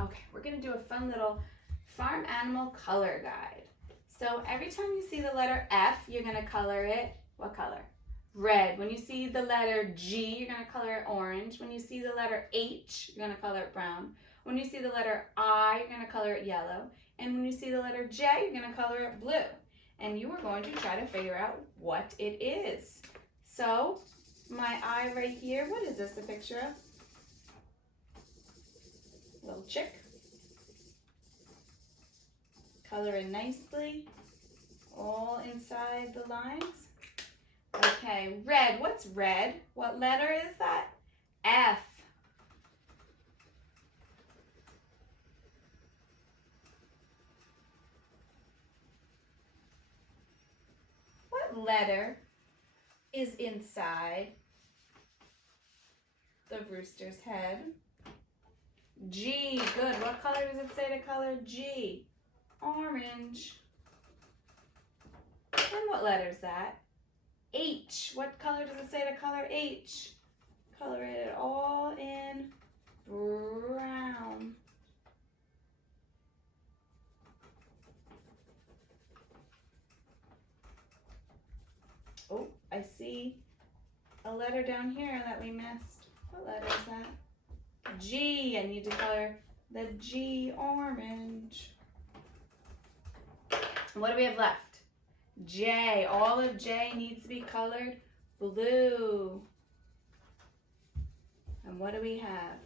Okay, we're gonna do a fun little farm animal color guide. So every time you see the letter F, you're gonna color it, what color? Red. When you see the letter G, you're gonna color it orange. When you see the letter H, you're gonna color it brown. When you see the letter I, you're gonna color it yellow. And when you see the letter J, you're gonna color it blue. And you are going to try to figure out what it is. So, my eye right here, what is this a picture of? Little chick. Color it nicely, all inside the lines. Okay, red, what's red? What letter is that? F. What letter is inside the rooster's head? G, good. What color does it say to color G? Orange. And what letter is that? H. What color does it say to color H? Color it all in brown. Oh, I see a letter down here that we missed. What letter is that? G. I need to color the G orange. What do we have left? J. All of J needs to be colored blue. And what do we have?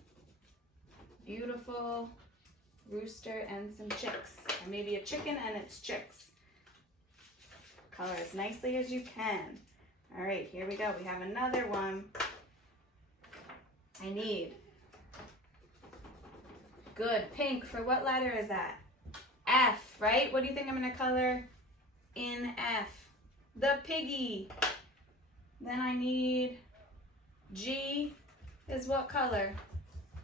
Beautiful rooster and some chicks. Or maybe a chicken and its chicks. Color as nicely as you can. All right, here we go. We have another one. I need good pink. For what letter is that? F, right? What do you think I'm going to color in F? The piggy. Then I need G is what color?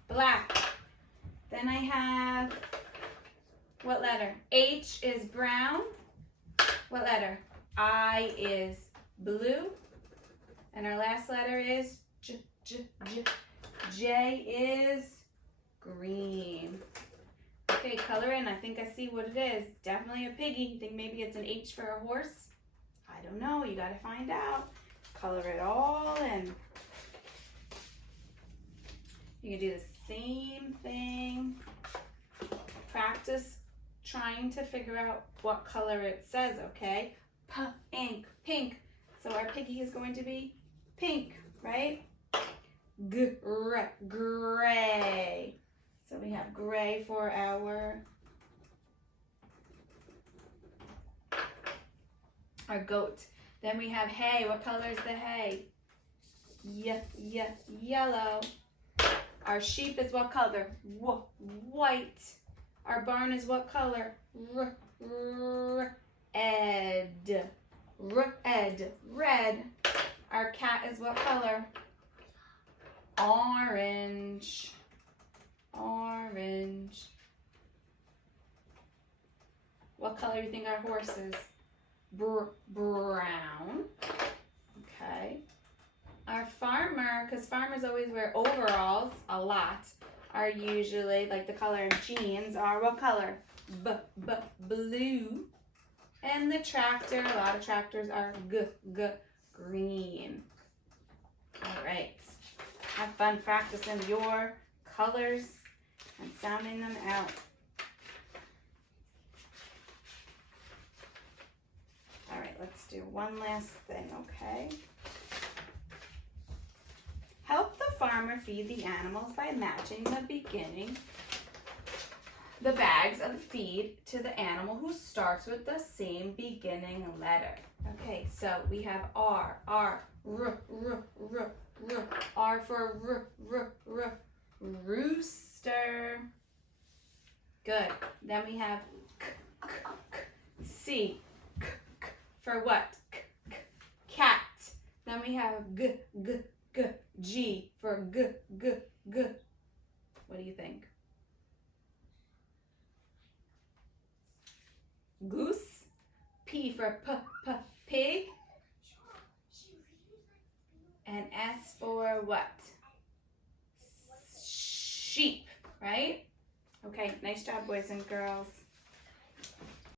Black. Then I have, what letter? H is brown. What letter? I is blue. And our last letter is J. J is green. Okay, color in. I think I see what it is. Definitely a piggy. You think maybe it's an H for a horse? I don't know. You got to find out. Color it all in. You can do the same thing. Practice trying to figure out what color it says, okay? Pink, pink. So our piggy is going to be pink, right? Gray. So we have gray for our goat. Then we have hay. What color is the hay? Yellow. Our sheep is what color? White. Our barn is what color? Red. Our cat is what color? Orange. What color do you think our horse is? Brown. Okay. Our farmer, because farmers always wear overalls a lot, are usually, like the color of jeans, are what color? Blue. And the tractor, a lot of tractors are green. All right. Have fun practicing your colors and sounding them out. All right, let's do one last thing, okay? Help the farmer feed the animals by matching the bags of feed to the animal who starts with the same beginning letter. Okay, so we have R, R for rooster. Good. Then we have C, for what? Cat. Then we have G for g. What do you think? Goose. P for pig. And S for what? Sheep, right? Okay, nice job, boys and girls.